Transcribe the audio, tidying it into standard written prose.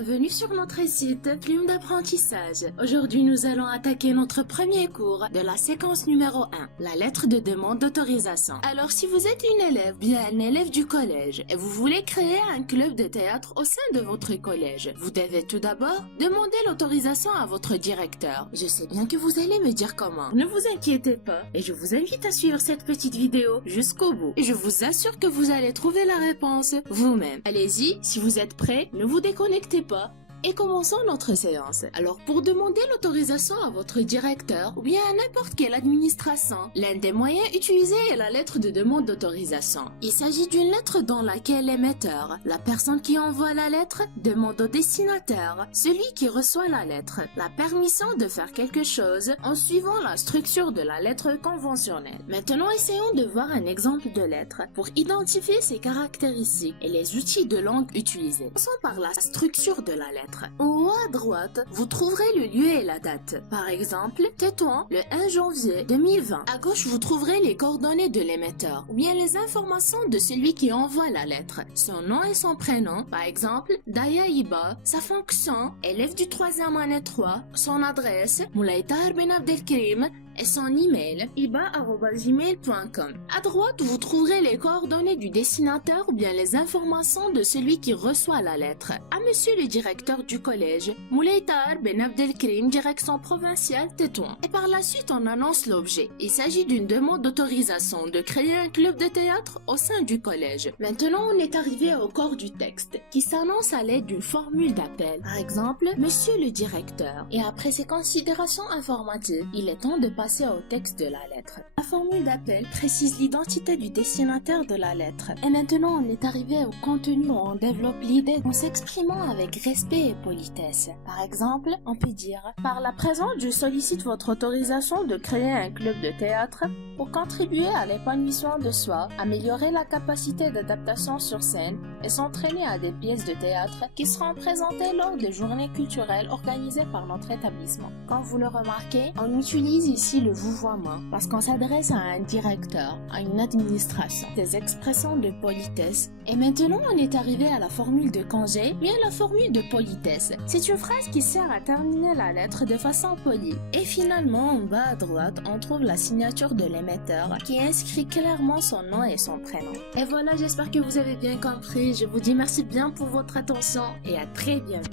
Bienvenue sur notre site Plume d'apprentissage. Aujourd'hui, nous allons attaquer notre premier cours de la séquence numéro 1, la lettre de demande d'autorisation. Alors, si vous êtes une élève, bien un élève du collège, et vous voulez créer un club de théâtre au sein de votre collège, vous devez tout d'abord demander l'autorisation à votre directeur. Je sais bien que vous allez me dire comment. Ne vous inquiétez pas, et je vous invite à suivre cette petite vidéo jusqu'au bout. Et je vous assure que vous allez trouver la réponse vous-même. Allez-y, si vous êtes prêts, ne vous déconnectez pas. Et commençons notre séance. Alors pour demander l'autorisation à votre directeur ou bien à n'importe quelle administration, l'un des moyens utilisés est la lettre de demande d'autorisation. Il s'agit d'une lettre dans laquelle l'émetteur, la personne qui envoie la lettre, demande au destinataire, celui qui reçoit la lettre, la permission de faire quelque chose en suivant la structure de la lettre conventionnelle. Maintenant essayons de voir un exemple de lettre pour identifier ses caractéristiques et les outils de langue utilisés. Commençons par la structure de la lettre. En haut à droite, vous trouverez le lieu et la date. Par exemple, Tétouan, le 1 janvier 2020. À gauche, vous trouverez les coordonnées de l'émetteur, ou bien les informations de celui qui envoie la lettre. Son nom et son prénom, par exemple, Daya Iba, sa fonction, élève du 3e année 3, son adresse, Moulay Tahar Ben Abdelkrim, et son email iba@gmail.com. À droite, vous trouverez les coordonnées du destinataire ou bien les informations de celui qui reçoit la lettre. À monsieur le directeur du collège, Moulay Tahar Ben Abdelkrim, direction provinciale Tétouan. Et par la suite, on annonce l'objet. Il s'agit d'une demande d'autorisation de créer un club de théâtre au sein du collège. Maintenant, on est arrivé au corps du texte, qui s'annonce à l'aide d'une formule d'appel. Par exemple, monsieur le directeur. Et après ces considérations informatives, il est temps de passer au texte de la lettre. La formule d'appel précise l'identité du destinataire de la lettre. Et maintenant, on est arrivé au contenu où on développe l'idée en s'exprimant avec respect et politesse. Par exemple, on peut dire « Par la présente, je sollicite votre autorisation de créer un club de théâtre pour contribuer à l'épanouissement de soi, améliorer la capacité d'adaptation sur scène et s'entraîner à des pièces de théâtre qui seront présentées lors des journées culturelles organisées par notre établissement. » Quand vous le remarquez, on utilise ici le vouvoiement parce qu'on s'adresse à un directeur, à une administration, des expressions de politesse. Et maintenant, on est arrivé à la formule de congé, bien la formule de politesse. C'est une phrase qui sert à terminer la lettre de façon polie. Et finalement, en bas à droite, on trouve la signature de l'émetteur qui inscrit clairement son nom et son prénom. Et voilà, j'espère que vous avez bien compris. Je vous dis merci bien pour votre attention et à très bientôt.